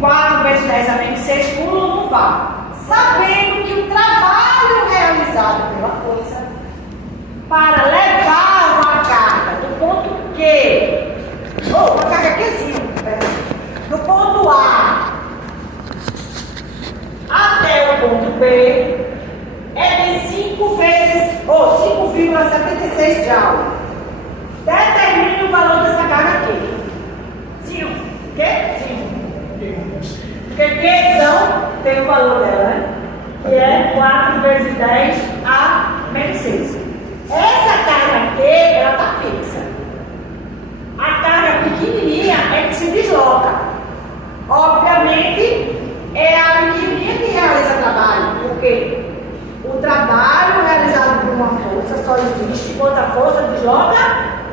4 vezes 10 a menos 6, pulo no vá. Sabendo que o trabalho realizado pela força para levar uma carga do ponto Q, ou uma carga Qzinho, do ponto A até o ponto B, é de 5 vezes, ou 5,76 Joule. Determine o valor dessa carga aqui. 5. O quê? 5. Porque Qzão tem o valor dela, né? Que é 4 vezes 10 a menos 6. Essa carga Q, ela está fixa. A carga pequenininha é que se desloca. Obviamente, é a pequenininha que realiza trabalho. Por quê? O trabalho realizado por uma força só existe quando a força desloca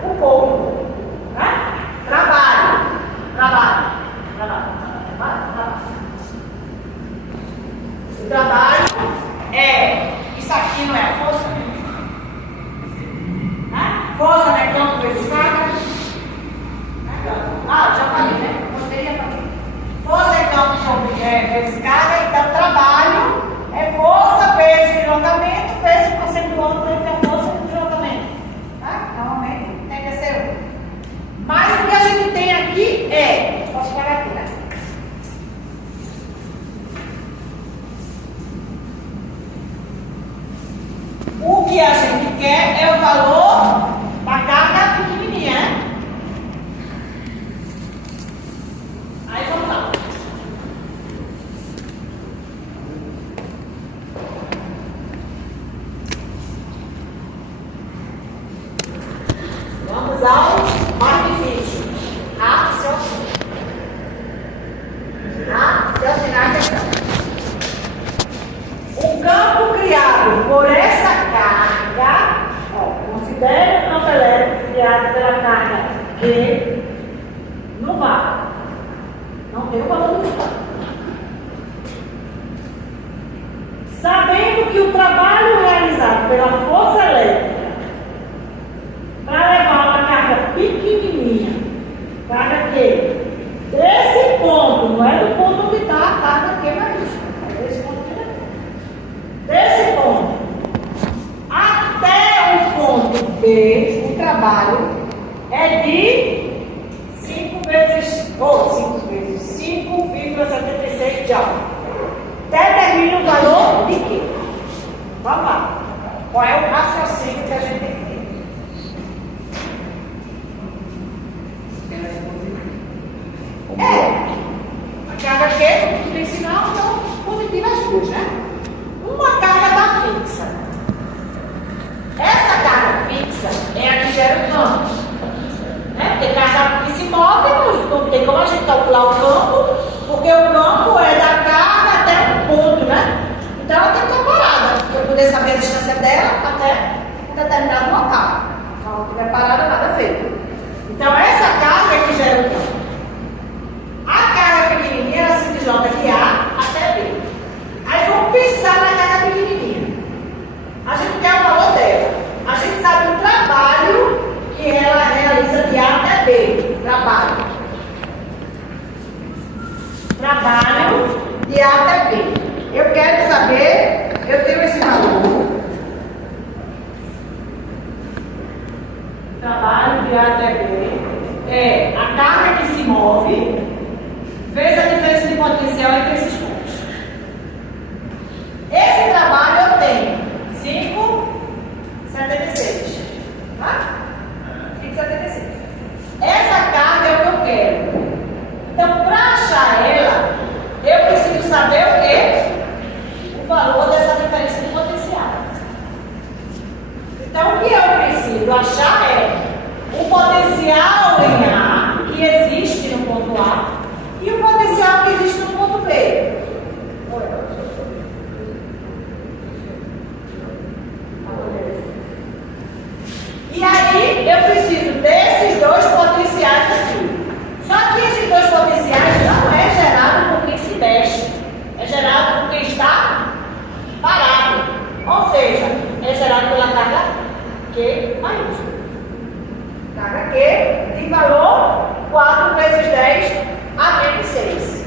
o corpo. Né? Trabalho. O trabalho é, isso aqui não é a força? Né? Força mecânica vezes carga. Já falei, né? Força mecânica vezes carga, então trabalho é força vezes deslocamento vezes o percentual entre a força e o deslocamento. Tá? Normalmente tem que ser 1. Mas o que a gente tem aqui é, posso parar aqui, né? O que a gente quer é o valor da carga pequenininha, né? Aí vamos lá. Vamos ao mais difícil. Raciocinar a questão. O campo criado por essa carga, considere o campo elétrico criado pela carga Q no vá. Não tem o valor do vá. Sabendo que o trabalho realizado pela força elétrica para levar uma carga pequenininha, carga Q, desse ponto, não é do ponto onde está a carga Q maiúscula, é desse ponto aqui, desse ponto até o ponto B, o trabalho é de 5,76 Joule. Determina o valor de quê? Vamos lá. Qual é o raciocínio que a gente tem que ter? A carga Q, tudo em sinal, então positiva as duas, né? Uma carga está fixa. Essa carga fixa é a que gera o campo. Né? Porque carga que se move, não tem como a gente calcular o campo, porque o campo é da carga até um ponto, né? Então ela tem que estar parada, para eu poder saber a distância dela até um determinado local. Se ela não estiver parada, nada feito. Então essa carga é que gera o campo. A carga pequenininha, ela se desloca de A até B. Aí vamos pensar na carga pequenininha. A gente quer o valor dela. A gente sabe o trabalho que ela realiza de A até B. Trabalho de A até B. Eu quero saber, eu tenho esse valor. Trabalho de A até B é a carga que se move vezes a diferença de potencial entre esses pontos. Esse trabalho eu tenho 5,76. Tá? 5,76. Essa carga é o que eu quero. Então, para achar ela, eu preciso saber o quê? O valor dessa diferença de potencial. Então, o que eu preciso achar é o potencial em A, que existe no ponto A, e o potencial que existe no ponto B. E aí, eu preciso desses dois potenciais aqui. Só que esses dois potenciais não é gerado por quem se mexe. É gerado por quem está parado. Ou seja, é gerado pela carga Q maiúscula. Carga Q de valor 4 vezes 10 a menos 6.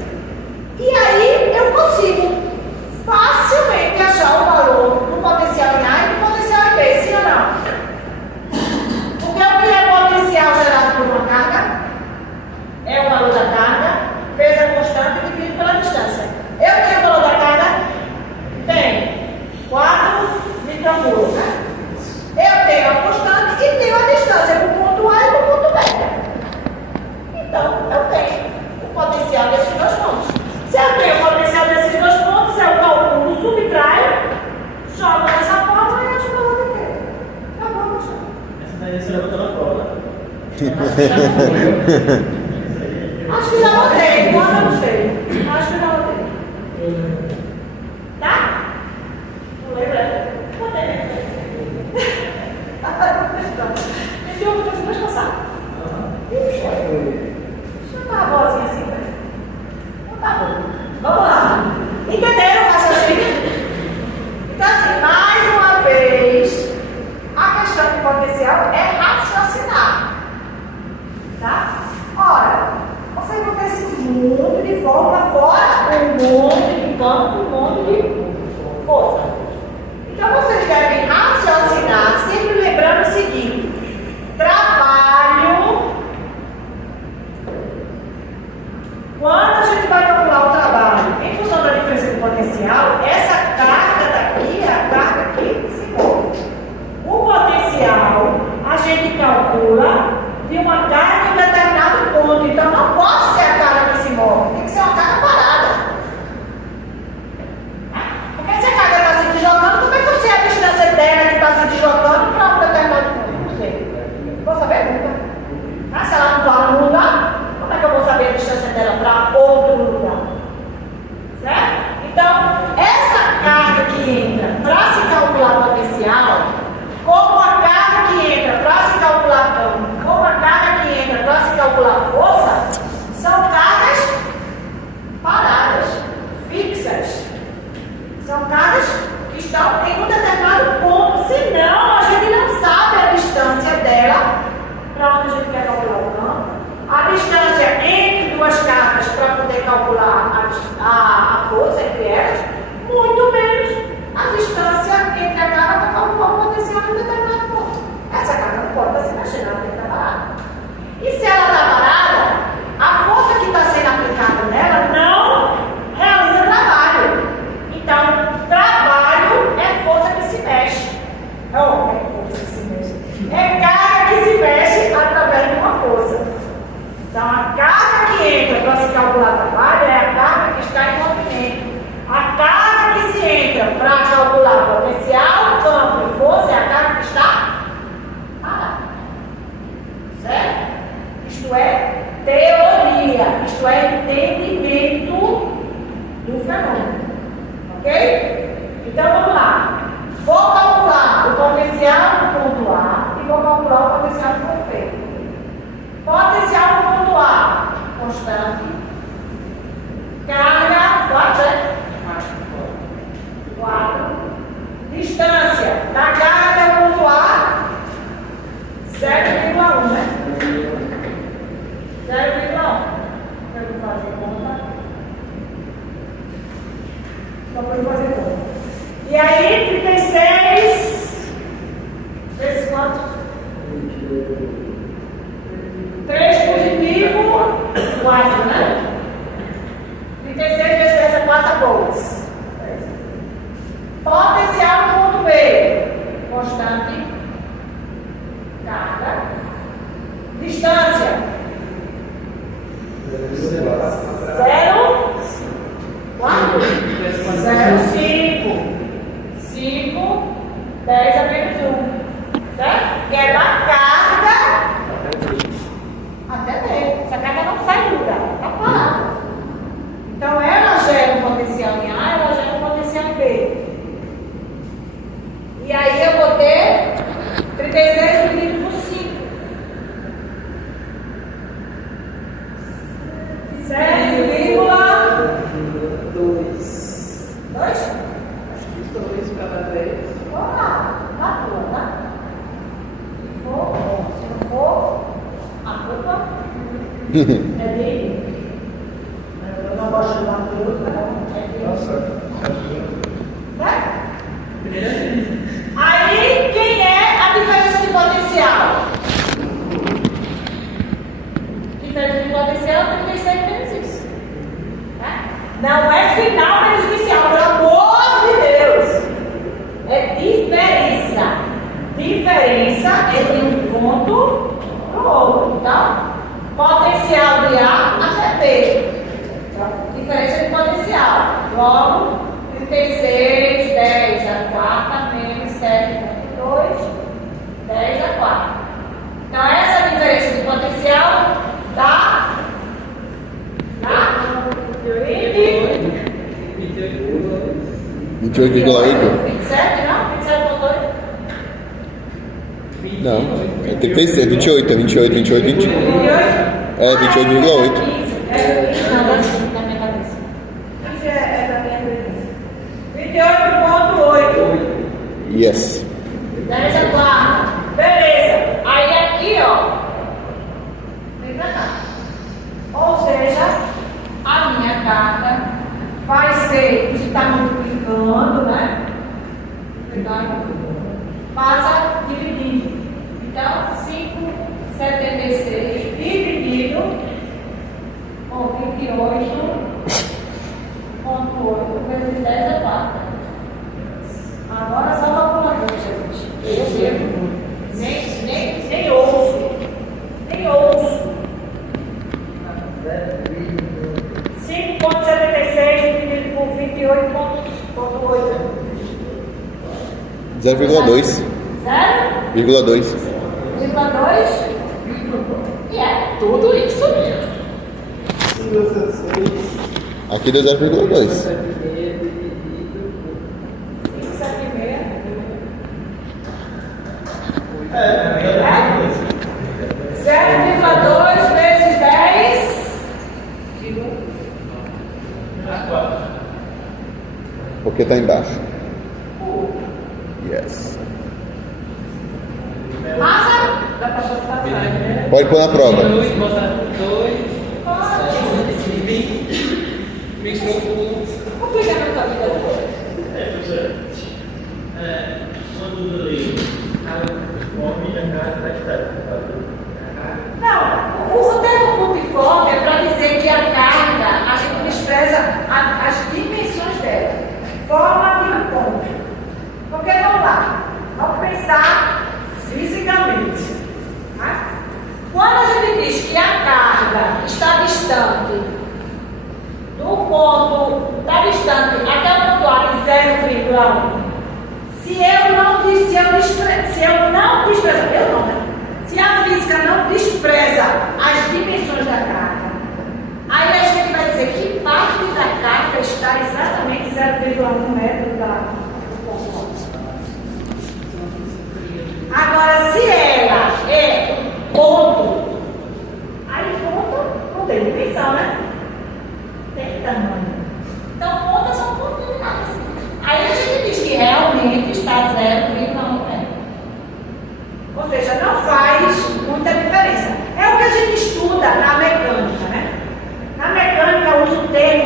Acho que já botei, quando eu não sei. Acho que já botei. Tá? Não lembra? Botei, né? Esse ovo tem que se passar. Deixa eu dar uma boazinha assim, velho. Então tá bom. Vamos lá. Entenderam o raciocínio? Então, assim, mais uma vez, a questão de potencial é raciocinar. Tá? Ora, vocês vão ter esse mundo de forma fora, um monte de campo, um monte de força. Então, vocês devem raciocinar, sempre lembrando o seguinte: trabalho. Quando a gente vai calcular o trabalho em função da diferença de potencial, essa carga daqui é a carga que se move. O potencial a gente calcula de uma carga em determinado ponto. Então não pode ser a carga que se move, tem que ser uma carga parada. Porque se a carga está se deslocando, como é que eu sei a distância dela que está se deslocando para um determinado ponto? Não sei. Vou saber nunca. Se ela não para no lugar, como é que eu vou saber a distância dela para outro lugar? Certo? Então, essa carga que entra para se calcular potencial, como a carga que entra para se calcular campo, como a carga que entra para se calcular força, são cargas paradas, fixas. São cargas que estão em um determinado ponto, senão a gente não sabe a distância dela para onde a gente quer calcular o campo. A distância entre duas cargas para poder calcular a força entre elas, muito menos a distância entre a carga para calcular o potencial em um determinado ponto. Essa carga não pode estar se mexendo, ela tem que estar parada. E se ela está parada, a força que está sendo aplicada nela não realiza trabalho. Então, trabalho é força que se mexe. Não é força que se mexe. É carga que se mexe através de uma força. Então, a carga que entra para se calcular trabalho é a carga que está em movimento. A carga que se entra para calcular potencial, campo e força é a carga que está parada. Certo? Isto é teoria, isto é entendimento do fenômeno. Ok? Então, vamos lá. Vou calcular o potencial no ponto A e vou calcular o potencial no ponto B. Potencial no ponto A, constante. Carga, 4, né? 4. Distância da carga até o ponto A, 0,1, né? 0,1. Eu vou fazer conta. Só para eu fazer conta. E aí, 36 vezes quanto? 3 positivo, 4, né? 36 vezes 3 é 4 volts. Potencial no ponto B, constante. Carga. Distância. 0, 4, 0, 5. 5, 10 a menos 1. Certo? Que é da carga até B. Essa carga não sai do lugar, está parada. Então ela gera um potencial em A, ela gera um potencial em B. E aí eu vou ter 36 dividido por 5. 7,2. 2? Acho que 2 cada vez. Olá, tá boa, tá? Se for, se não for, a culpa é dele. Eu não gosto de uma coisa, não. É dele. Nossa. Certo? Aí, quem é a diferença de potencial? Diferença de potencial é 36 menos isso. Não é final menos inicial, pelo amor de Deus. É diferença. Diferença entre um ponto para o outro. Então, potencial de A até B. Então, diferença de potencial. Logo, 36, 10 a 4 menos 7,2, 10 a 4. Então, essa diferença de potencial 28,8? 27, não? 27,2? Não, tem que ter 28, 28, 28, 20. 28? É, 28,8. 15. É 15, não, assim, na minha cabeça. 15 é da minha cabeça. 28,8. Yes. 10 é quarta. Beleza. Aí aqui, ó. Vem pra cá. Ou seja, a minha carga vai ser, isso está multiplicando, né? Passa dividindo. Então, 5,76 dividido por 28,8 vezes 10 é 4. Agora só calculador, gente. Eu mesmo. Nem ouço. Nem ouço. 5,76 dividido por 28,8. 0,2. 0,2? 0,2. E é tudo isso mesmo. Aqui deu 0,2. 0,2 vezes 10. Porque tá embaixo. Yes. Massa? Pode pôr na prova. 2, bota 2. Misturou tudo. Complica na tua vida toda. Quando eu leio a fome da casa da cidade. Não, o termo multiforme é para dizer que a carga, a gente despreza as dimensões dela. Forma de um ponto. Porque vamos lá, vamos pensar fisicamente. Né? Quando a gente diz que a carga está distante do ponto, está distante até o ponto A de 0,1, se eu não desprezar, se a física não despreza as dimensões da carga, aí a gente vai dizer que parte da carga está exatamente 0,1 metro do ponto. Agora, se ela é ponto, aí ponto não tem dimensão, né? Tem tamanho. Então, pontas são pontos de nada. Aí a gente diz que realmente está 0,1 metro. Ou seja, não faz muita diferença. É o que a gente estuda na mecânica, né? Na mecânica usa o termo